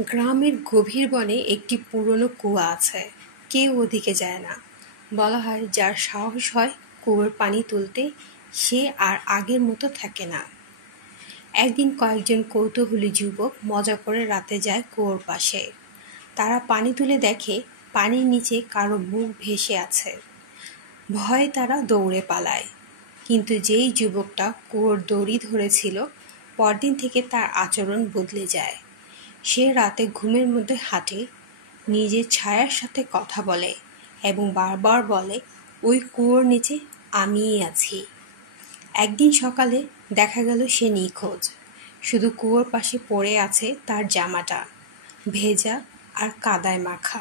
গ্রামের গভীর বনে একটি পুরনো কুয়া আছে। কেউ ওদিকে যায় না। বলা হয় যার সাহস হয় কুয়োর পানি তুলতে, সে আর আগের মতো থাকে না। একদিন কয়েকজন কৌতূহলী যুবক মজা করে রাতে যায় কুয়োর পাশে। তারা পানি তুলে দেখে পানির নিচে কারো মুখ ভেসে আছে। ভয়ে তারা দৌড়ে পালায়। কিন্তু যেই যুবকটা কুয়োর দড়ি ধরেছিল, পরদিন থেকে তার আচরণ বদলে যায়। সে রাতে ঘুমের মধ্যে হাঁটে, নিজের ছায়ার সাথে কথা বলে এবং বারবার বলে, ওই কুয়োর নিচে আমিই আছি। একদিন সকালে দেখা গেল সে নিখোঁজ। শুধু কুয়োর পাশে পড়ে আছে তার জামাটা, ভেজা আর কাদায় মাখা।